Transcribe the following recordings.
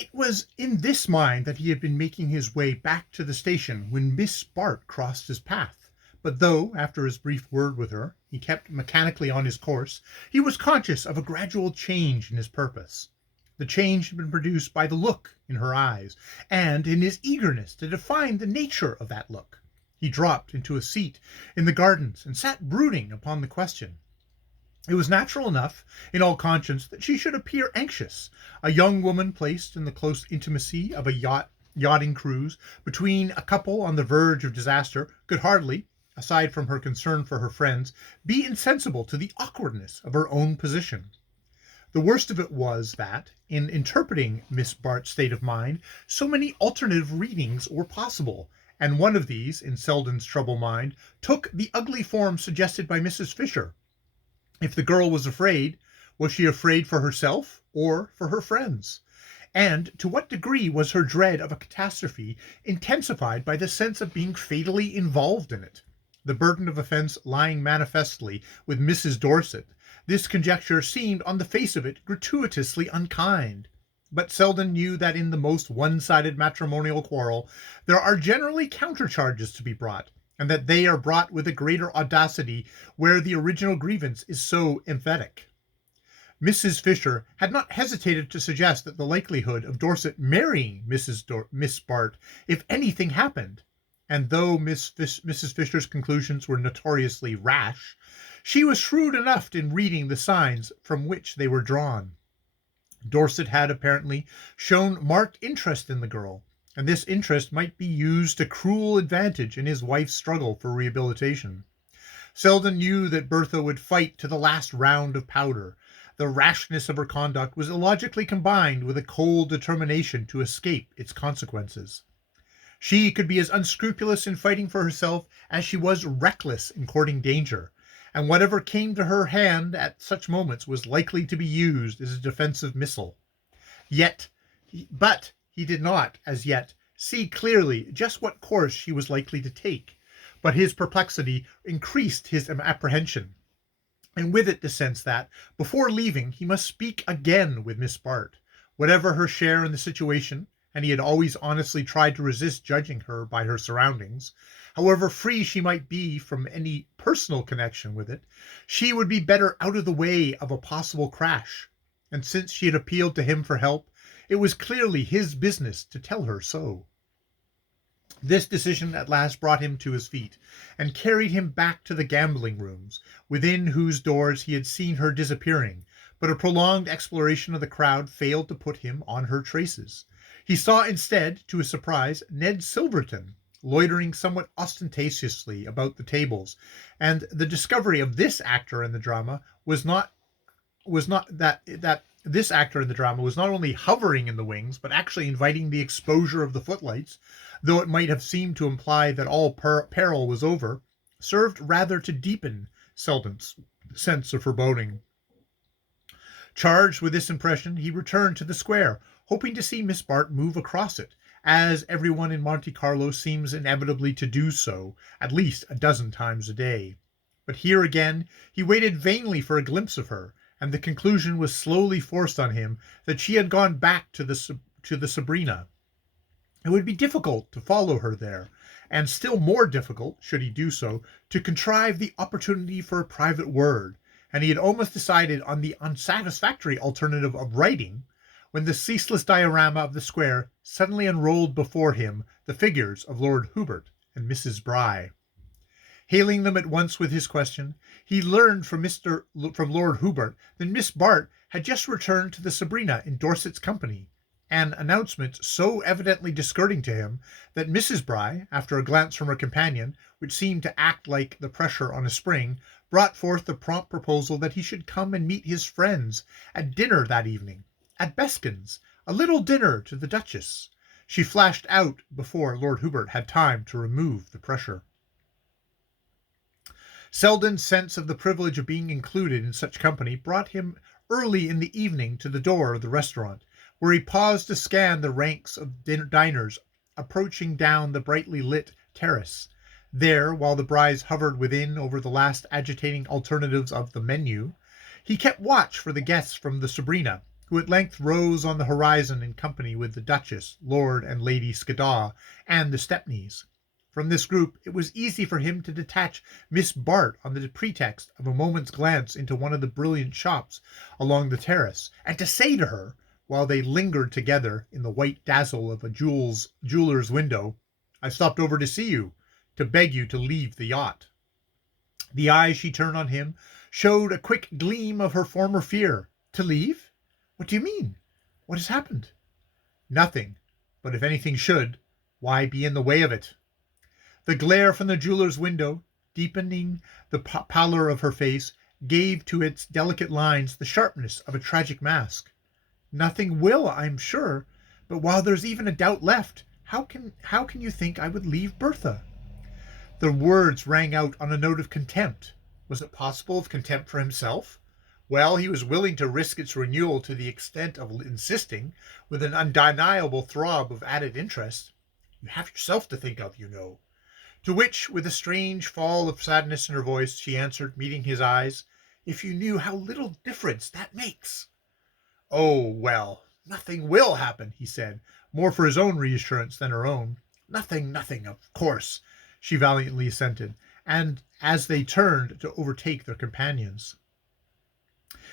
It was in this mind that he had been making his way back to the station when Miss Bart crossed his path. But though, after his brief word with her, he kept mechanically on his course, he was conscious of a gradual change in his purpose. The change had been produced by the look in her eyes, and in his eagerness to define the nature of that look. He dropped into a seat in the gardens and sat brooding upon the question. It was natural enough, in all conscience, that she should appear anxious. A young woman placed in the close intimacy of a yachting cruise between a couple on the verge of disaster could hardly, aside from her concern for her friends, be insensible to the awkwardness of her own position. The worst of it was that, in interpreting Miss Bart's state of mind, so many alternative readings were possible, and one of these, in Selden's troubled mind, took the ugly form suggested by Mrs. Fisher. If the girl was she afraid for herself or for her friends? And to what degree was her dread of a catastrophe intensified by the sense of being fatally involved in it? The burden of offence lying manifestly with Mrs. Dorset, this conjecture seemed on the face of it gratuitously unkind. But Selden knew that in the most one-sided matrimonial quarrel there are generally countercharges to be brought, and that they are brought with a greater audacity where the original grievance is so emphatic. Mrs. Fisher had not hesitated to suggest that the likelihood of Dorset marrying Miss Bart if anything happened, and though Mrs. Fisher's conclusions were notoriously rash, she was shrewd enough in reading the signs from which they were drawn. Dorset had apparently shown marked interest in the girl, and this interest might be used to cruel advantage in his wife's struggle for rehabilitation. Selden knew that Bertha would fight to the last round of powder. The rashness of her conduct was illogically combined with a cold determination to escape its consequences. She could be as unscrupulous in fighting for herself as she was reckless in courting danger, and whatever came to her hand at such moments was likely to be used as a defensive missile. But he did not, as yet, see clearly just what course she was likely to take, but his perplexity increased his apprehension, and with it the sense that, before leaving, he must speak again with Miss Bart. Whatever her share in the situation, and he had always honestly tried to resist judging her by her surroundings, however free she might be from any personal connection with it, she would be better out of the way of a possible crash, and since she had appealed to him for help, it was clearly his business to tell her so. This decision at last brought him to his feet, and carried him back to the gambling rooms, within whose doors he had seen her disappearing, but a prolonged exploration of the crowd failed to put him on her traces. He saw instead, to his surprise, Ned Silverton, loitering somewhat ostentatiously about the tables, and the discovery of this actor in the drama was not that this actor in the drama was not only hovering in the wings, but actually inviting the exposure of the footlights, though it might have seemed to imply that all peril was over, served rather to deepen Selden's sense of foreboding. Charged with this impression, he returned to the square, hoping to see Miss Bart move across it, as everyone in Monte Carlo seems inevitably to do so, at least a dozen times a day. But here again he waited vainly for a glimpse of her, and the conclusion was slowly forced on him that she had gone back to the Sabrina. It would be difficult to follow her there, and still more difficult, should he do so, to contrive the opportunity for a private word, and he had almost decided on the unsatisfactory alternative of writing, when the ceaseless diorama of the square suddenly unrolled before him the figures of Lord Hubert and Mrs. Bry. Hailing them at once with his question, he learned from Lord Hubert that Miss Bart had just returned to the Sabrina in Dorset's company, an announcement so evidently disconcerting to him that Mrs. Bry, after a glance from her companion, which seemed to act like the pressure on a spring, brought forth the prompt proposal that he should come and meet his friends at dinner that evening, at Beskin's, a little dinner to the Duchess. She flashed out before Lord Hubert had time to remove the pressure. Selden's sense of the privilege of being included in such company brought him early in the evening to the door of the restaurant, where he paused to scan the ranks of diners approaching down the brightly lit terrace. There, while the Brys hovered within over the last agitating alternatives of the menu, he kept watch for the guests from the Sabrina, who at length rose on the horizon in company with the Duchess, Lord and Lady Skadaw, and the Stepneys. From this group it was easy for him to detach Miss Bart on the pretext of a moment's glance into one of the brilliant shops along the terrace, and to say to her, while they lingered together in the white dazzle of a jeweller's window, "I stopped over to see you, to beg you to leave the yacht." The eyes she turned on him showed a quick gleam of her former fear. "To leave? What do you mean? What has happened?" "Nothing. But if anything should, why be in the way of it?" The glare from the jeweller's window, deepening the pallor of her face, gave to its delicate lines the sharpness of a tragic mask. "Nothing will, I'm sure. But while there's even a doubt left, how can you think I would leave Bertha?" The words rang out on a note of contempt. Was it possible of contempt for himself? Well, he was willing to risk its renewal to the extent of insisting, with an undeniable throb of added interest. "You have yourself to think of, you know." To which, with a strange fall of sadness in her voice, she answered, meeting his eyes, "If you knew how little difference that makes." "Oh, well, nothing will happen," he said, more for his own reassurance than her own. Nothing, of course," she valiantly assented, and as they turned to overtake their companions.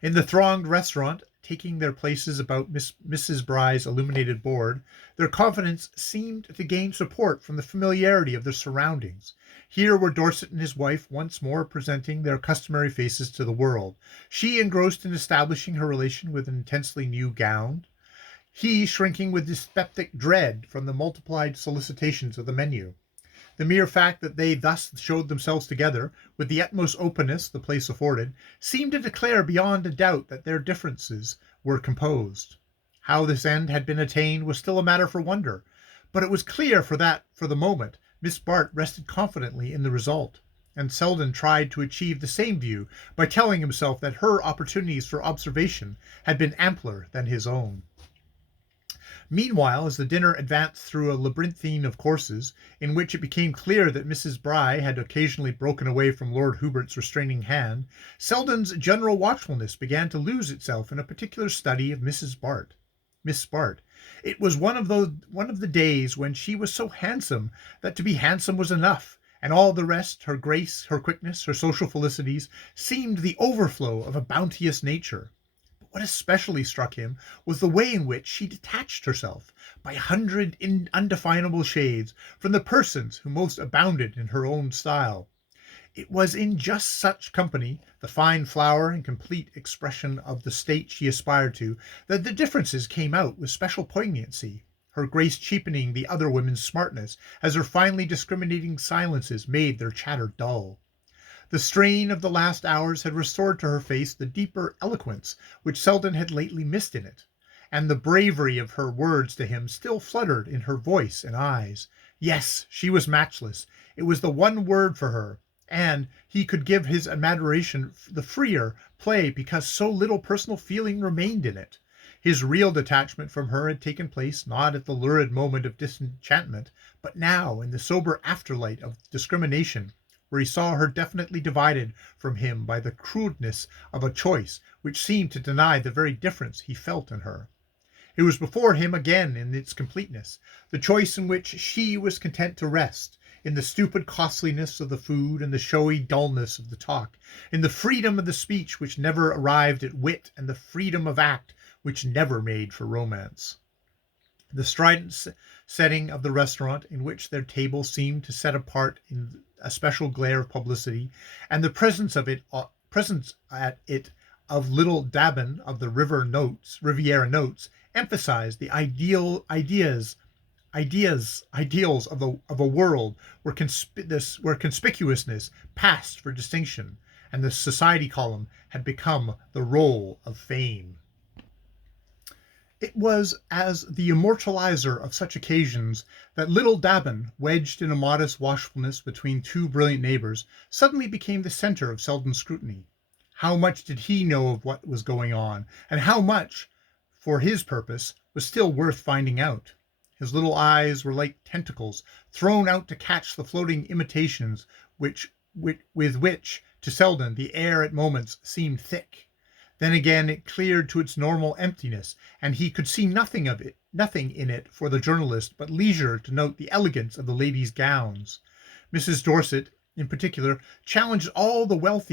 In the thronged restaurant, taking their places about Mrs. Bry's illuminated board, their confidence seemed to gain support from the familiarity of their surroundings. Here were Dorset and his wife once more presenting their customary faces to the world, she engrossed in establishing her relation with an intensely new gown, he shrinking with dyspeptic dread from the multiplied solicitations of the menu. The mere fact that they thus showed themselves together, with the utmost openness the place afforded, seemed to declare beyond a doubt that their differences were composed. How this end had been attained was still a matter for wonder, but it was clear that, for the moment, Miss Bart rested confidently in the result, and Selden tried to achieve the same view by telling himself that her opportunities for observation had been ampler than his own. Meanwhile, as the dinner advanced through a labyrinthine of courses, in which it became clear that Mrs. Bry had occasionally broken away from Lord Hubert's restraining hand, Selden's general watchfulness began to lose itself in a particular study of Miss Bart. It was one of the days when she was so handsome that to be handsome was enough, and all the rest, her grace, her quickness, her social felicities, seemed the overflow of a bounteous nature. What especially struck him was the way in which she detached herself, by a hundred undefinable shades, from the persons who most abounded in her own style. It was in just such company, the fine flower and complete expression of the state she aspired to, that the differences came out with special poignancy, her grace cheapening the other women's smartness, as her finely discriminating silences made their chatter dull. The strain of the last hours had restored to her face the deeper eloquence which Selden had lately missed in it, and the bravery of her words to him still fluttered in her voice and eyes. Yes, she was matchless. It was the one word for her, and he could give his admiration the freer play because so little personal feeling remained in it. His real detachment from her had taken place not at the lurid moment of disenchantment, but now in the sober afterlight of discrimination, where he saw her definitely divided from him by the crudeness of a choice which seemed to deny the very difference he felt in her. It was before him again in its completeness, the choice in which she was content to rest, in the stupid costliness of the food and the showy dullness of the talk, in the freedom of the speech which never arrived at wit and the freedom of act which never made for romance. The strident setting of the restaurant, in which their table seemed to set apart in a special glare of publicity, and the presence at it of little Dabin of the Riviera Notes, emphasized the ideals of a world where conspicuousness passed for distinction, and the society column had become the roll of fame. It was as the immortalizer of such occasions that little Dabin, wedged in a modest watchfulness between two brilliant neighbors, suddenly became the center of Selden's scrutiny. How much did he know of what was going on, and how much, for his purpose, was still worth finding out? His little eyes were like tentacles thrown out to catch the floating imitations with which, to Selden, the air at moments seemed thick. Then again it cleared to its normal emptiness, and he could see nothing in it for the journalist but leisure to note the elegance of the ladies' gowns. Mrs. Dorset, in particular, challenged all the wealth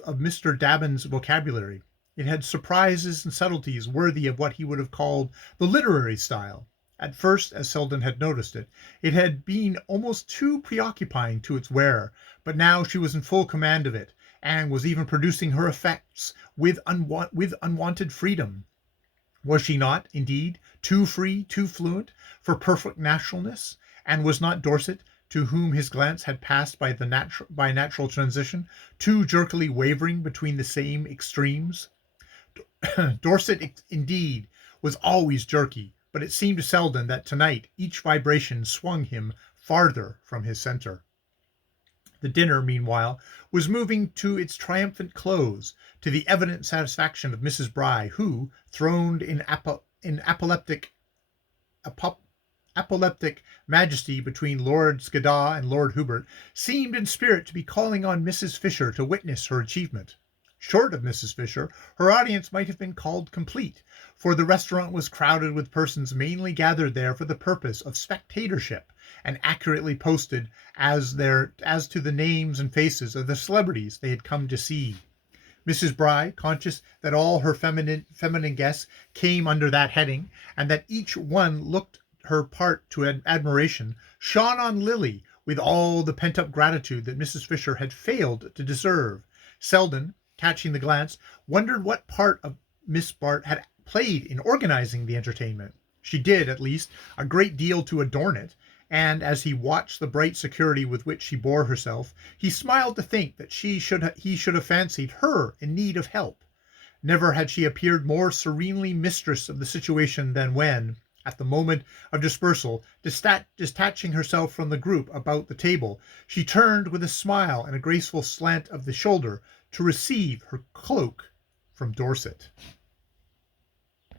of Mr. Dabbin's vocabulary. It had surprises and subtleties worthy of what he would have called the literary style. At first, as Selden had noticed it had been almost too preoccupying to its wearer, but now she was in full command of it, and was even producing her effects with unwonted freedom. Was she not, indeed, too free, too fluent, for perfect naturalness? And was not Dorset, to whom his glance had passed by natural transition, too jerkily wavering between the same extremes? Dorset, indeed, was always jerky, but it seemed to Selden that tonight each vibration swung him farther from his center. The dinner, meanwhile, was moving to its triumphant close, to the evident satisfaction of Mrs. Bry, who, throned in apoplectic majesty between Lord Skiddaw and Lord Hubert, seemed in spirit to be calling on Mrs. Fisher to witness her achievement. Short of Mrs. Fisher, her audience might have been called complete, for the restaurant was crowded with persons mainly gathered there for the purpose of spectatorship, and accurately posted as to the names and faces of the celebrities they had come to see. Mrs. Bry, conscious that all her feminine guests came under that heading, and that each one looked her part to admiration, shone on Lily with all the pent-up gratitude that Mrs. Fisher had failed to deserve. Selden, catching the glance, wondered what part of Miss Bart had played in organizing the entertainment. She did, at least, a great deal to adorn it, and as he watched the bright security with which she bore herself, he smiled to think that he should have fancied her in need of help. Never had she appeared more serenely mistress of the situation than when, at the moment of dispersal, detaching herself from the group about the table, she turned with a smile and a graceful slant of the shoulder to receive her cloak from Dorset.